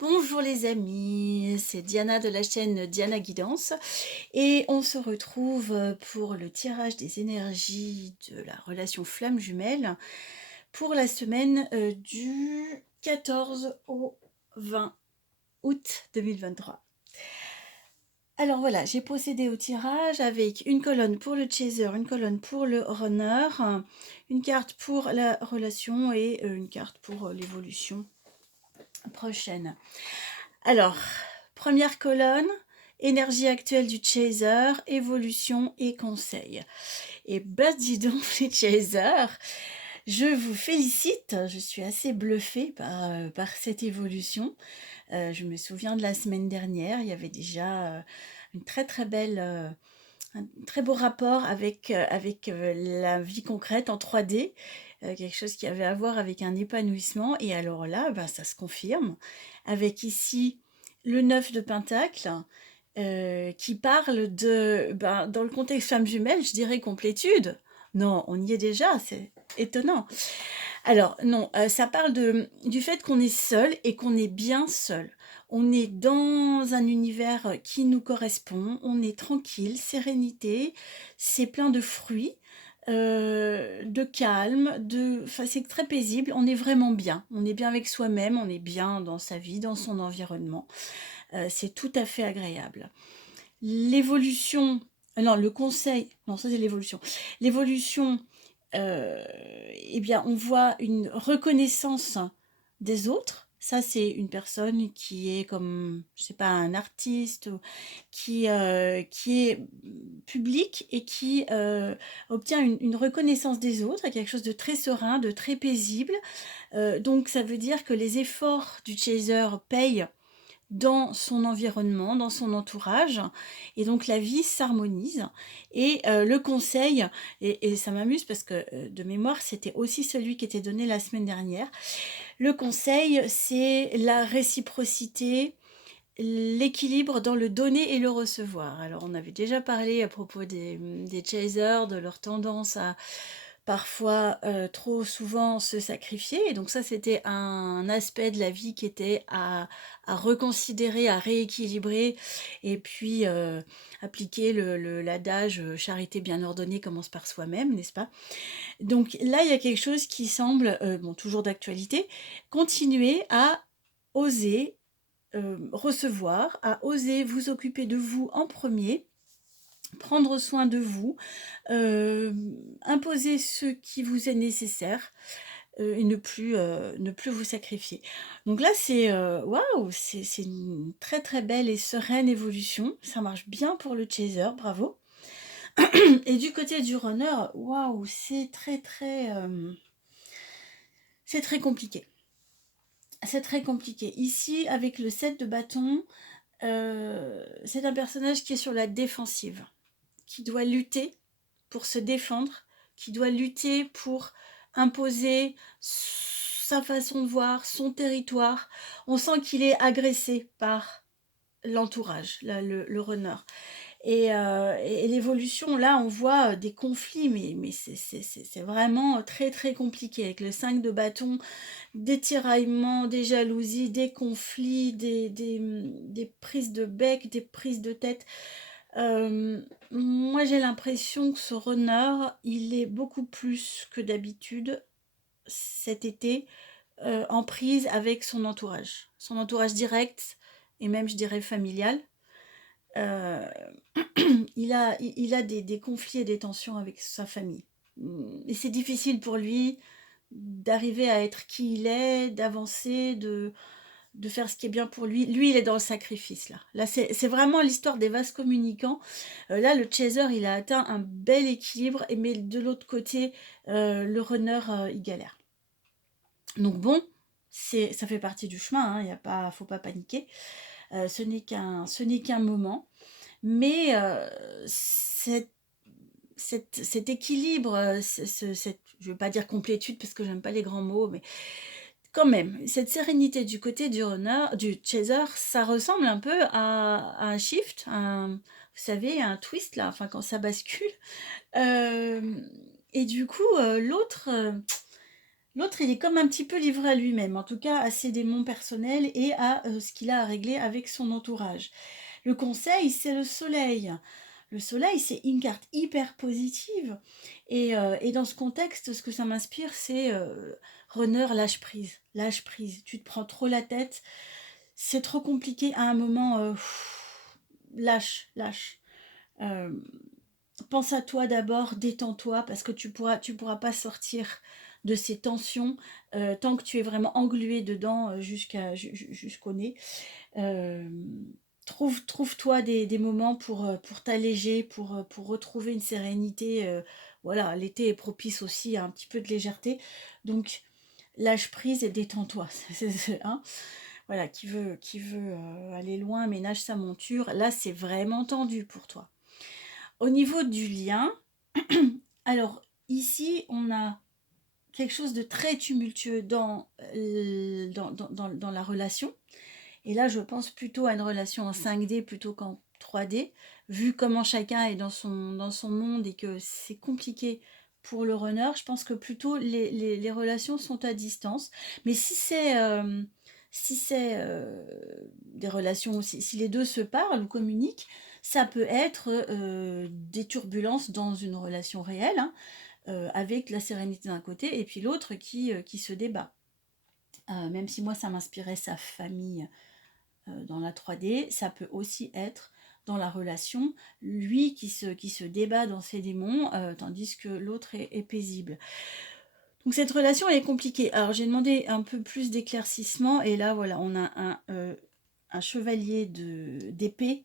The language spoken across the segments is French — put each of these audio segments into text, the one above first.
Bonjour les amis, c'est Diana de la chaîne Diana Guidance et on se retrouve pour le tirage des énergies de la relation flamme jumelle pour la semaine du 14 au 20 août 2023. Alors voilà, j'ai procédé au tirage avec une colonne pour le chaser, une colonne pour le runner, une carte pour la relation et une carte pour l'évolution prochaine. Alors, première colonne, énergie actuelle du chaser, évolution et conseil. Et ben dis donc les chasers, je vous félicite, je suis assez bluffée par cette évolution. Je me souviens de la semaine dernière, il y avait déjà une très belle, un très beau rapport avec la vie concrète en 3D, quelque chose qui avait à voir avec un épanouissement. Et alors là, ben, ça se confirme, avec ici le 9 de Pentacle, qui parle de, ben, dans le contexte femme jumelle, je dirais complétude. Non, on y est déjà, c'est étonnant. Alors non, ça parle du fait qu'on est seul et qu'on est bien seul. On est dans un univers qui nous correspond, on est tranquille, sérénité, c'est plein de fruits, de calme, enfin, c'est très paisible, on est vraiment bien. On est bien avec soi-même, on est bien dans sa vie, dans son environnement. C'est tout à fait agréable. L'évolution, non, le conseil, non, ça c'est l'évolution. L'évolution, eh bien, on voit une reconnaissance des autres. Ça, c'est une personne qui est comme, je sais pas, un artiste, qui est public et qui obtient une reconnaissance des autres, quelque chose de très serein, de très paisible. Donc, ça veut dire que les efforts du chaser payent dans son environnement, dans son entourage, et donc la vie s'harmonise. Et le conseil, et ça m'amuse parce que de mémoire, c'était aussi celui qui était donné la semaine dernière. Le conseil, c'est la réciprocité, l'équilibre dans le donner et le recevoir. Alors, on avait déjà parlé à propos des chasers, de leur tendance à parfois trop souvent se sacrifier. Et donc ça, c'était un aspect de la vie qui était à reconsidérer, à rééquilibrer, et puis appliquer l'adage charité bien ordonnée commence par soi-même, n'est-ce pas? Donc là, il y a quelque chose qui semble, bon, toujours d'actualité, continuer à oser recevoir, à oser vous occuper de vous en premier, prendre soin de vous, imposer ce qui vous est nécessaire, et ne plus vous sacrifier. Donc là, c'est waouh, c'est une très belle et sereine évolution. Ça marche bien pour le chaser, bravo. Et du côté du runner, waouh, c'est très compliqué. C'est très compliqué. Ici, avec le 7 de bâton, c'est un personnage qui est sur la défensive, qui doit lutter pour se défendre, qui doit lutter pour imposer sa façon de voir, son territoire. On sent qu'il est agressé par l'entourage, le runner. Et l'évolution, là, on voit des conflits, mais c'est vraiment très compliqué. Avec le 5 de bâton, des tiraillements, des jalousies, des conflits, des prises de bec, des prises de tête. Moi, j'ai l'impression que ce runner, il est beaucoup plus que d'habitude cet été en prise avec son entourage direct et même, je dirais, familial. Euh, il a des conflits et des tensions avec sa famille. Et c'est difficile pour lui d'arriver à être qui il est, d'avancer, de faire ce qui est bien pour lui. Lui, il est dans le sacrifice, là. Là, c'est vraiment l'histoire des vases communicants. Là, le chaser, il a atteint un bel équilibre, mais de l'autre côté, le runner, il galère. Donc bon, ça fait partie du chemin, hein, faut pas paniquer. Ce n'est qu'un moment. Mais cet équilibre, je ne veux pas dire complétude parce que j'aime pas les grands mots, mais quand même, cette sérénité du côté du runner, du chaser, ça ressemble un peu à un shift, vous savez, un twist là, enfin quand ça bascule. Et du coup, L'autre, il est comme un petit peu livré à lui-même, en tout cas à ses démons personnels et à ce qu'il a à régler avec son entourage. Le conseil, c'est le soleil. Le soleil, c'est une carte hyper positive. Et dans ce contexte, ce que ça m'inspire, c'est runner, lâche prise. Lâche prise. Tu te prends trop la tête. C'est trop compliqué à un moment. Lâche, lâche. Euh, pense à toi d'abord, détends-toi, parce que tu pourras pas sortir de ces tensions tant que tu es vraiment englué dedans jusqu'au nez. Euh, trouve-toi des moments pour t'alléger, pour retrouver une sérénité. Voilà, l'été est propice aussi à un petit peu de légèreté. Donc, lâche prise et détends-toi. Hein, voilà, qui veut aller loin, ménage sa monture. Là, c'est vraiment tendu pour toi. Au niveau du lien, alors ici, on a quelque chose de très tumultueux dans la relation. Et là, je pense plutôt à une relation en 5D plutôt qu'en 3D, vu comment chacun est dans son monde et que c'est compliqué pour le runner. Je pense que plutôt les relations sont à distance. Mais si c'est des relations, si les deux se parlent ou communiquent, ça peut être des turbulences dans une relation réelle, hein, avec la sérénité d'un côté et puis l'autre qui se débat. Même si moi, ça m'inspirait sa famille dans la 3D, ça peut aussi être dans la relation, lui qui se débat dans ses démons, tandis que l'autre est paisible. Donc cette relation, elle est compliquée. Alors j'ai demandé un peu plus d'éclaircissement, et là, voilà, on a un chevalier d'épée.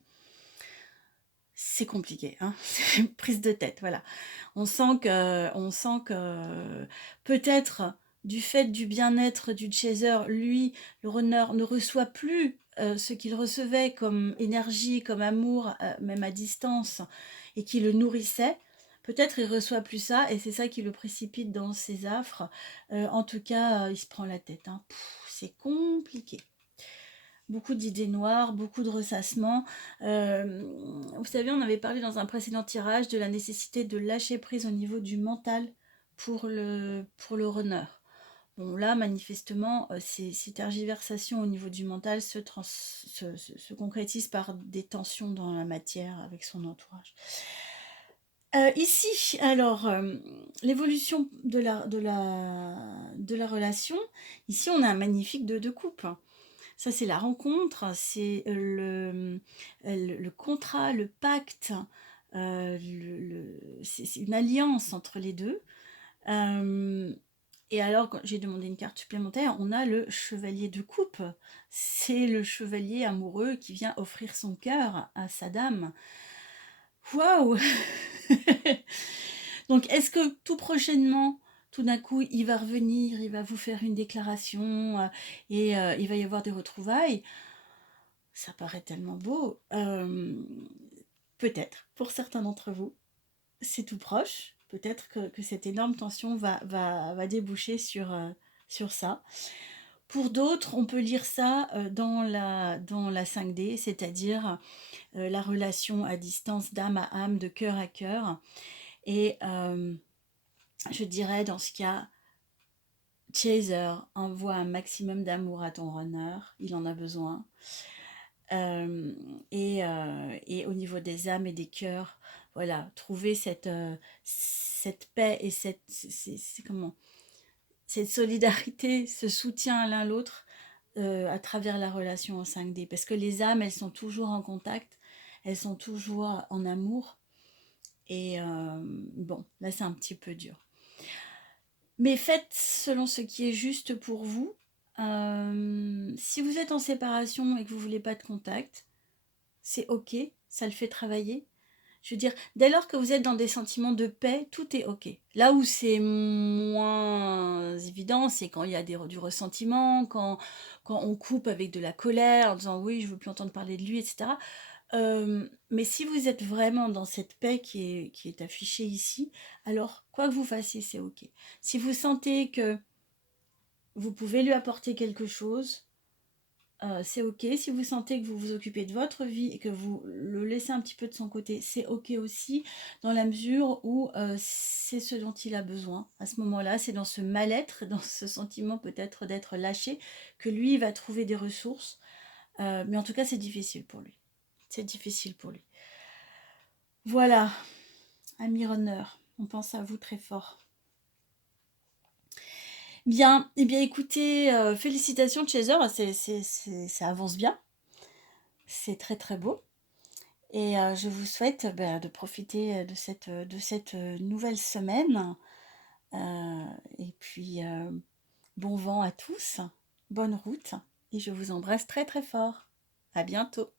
C'est compliqué, hein. C'est une prise de tête, voilà. On sent que peut-être du fait du bien-être du chaser, lui, le runner, ne reçoit plus ce qu'il recevait comme énergie, comme amour, même à distance, et qui le nourrissait. Peut-être il reçoit plus ça, et c'est ça qui le précipite dans ses affres. En tout cas, il se prend la tête, hein. C'est compliqué. Beaucoup d'idées noires, beaucoup de ressassements. Vous savez, on avait parlé dans un précédent tirage de la nécessité de lâcher prise au niveau du mental pour le runner. Bon, là, manifestement, ces tergiversations au niveau du mental se concrétisent par des tensions dans la matière avec son entourage. Ici, alors, l'évolution de la relation. Ici, on a un magnifique 2 de coupe. Ça, c'est la rencontre, c'est le contrat, le pacte, c'est une alliance entre les deux. Et alors, quand j'ai demandé une carte supplémentaire, on a le chevalier de coupe. C'est le chevalier amoureux qui vient offrir son cœur à sa dame. Waouh! Donc, est-ce que tout prochainement, tout d'un coup, il va revenir, il va vous faire une déclaration et il va y avoir des retrouvailles? Ça paraît tellement beau. Peut-être, pour certains d'entre vous, c'est tout proche. Peut-être que cette énorme tension va déboucher sur ça. Pour d'autres, on peut lire ça dans la 5D, c'est-à-dire la relation à distance d'âme à âme, de cœur à cœur. Et je dirais dans ce cas, Chaser, envoie un maximum d'amour à ton runner, il en a besoin. Et au niveau des âmes et des cœurs, voilà, trouver cette paix et cette solidarité, ce soutien l'un l'autre à travers la relation en 5D. Parce que les âmes, elles sont toujours en contact, elles sont toujours en amour. Et bon, là c'est un petit peu dur. Mais faites selon ce qui est juste pour vous. Si vous êtes en séparation et que vous ne voulez pas de contact, c'est ok, ça le fait travailler. Je veux dire, dès lors que vous êtes dans des sentiments de paix, tout est ok. Là où c'est moins évident, c'est quand il y a du ressentiment, quand on coupe avec de la colère, en disant oui, je veux plus entendre parler de lui, etc. Mais si vous êtes vraiment dans cette paix qui est affichée ici, alors quoi que vous fassiez, c'est ok. Si vous sentez que vous pouvez lui apporter quelque chose, c'est OK. Si vous sentez que vous vous occupez de votre vie et que vous le laissez un petit peu de son côté, c'est OK aussi, dans la mesure où, c'est ce dont il a besoin. À ce moment-là, c'est dans ce mal-être, dans ce sentiment peut-être d'être lâché, que lui, il va trouver des ressources. Mais en tout cas, c'est difficile pour lui. C'est difficile pour lui. Voilà, ami runner, on pense à vous très fort. Bien, eh bien écoutez, félicitations Chaser, ça avance bien. C'est très, très beau et je vous souhaite, de profiter, de cette nouvelle semaine, heu et puis, bon vent à tous, bonne route et je vous embrasse très, très fort. À bientôt.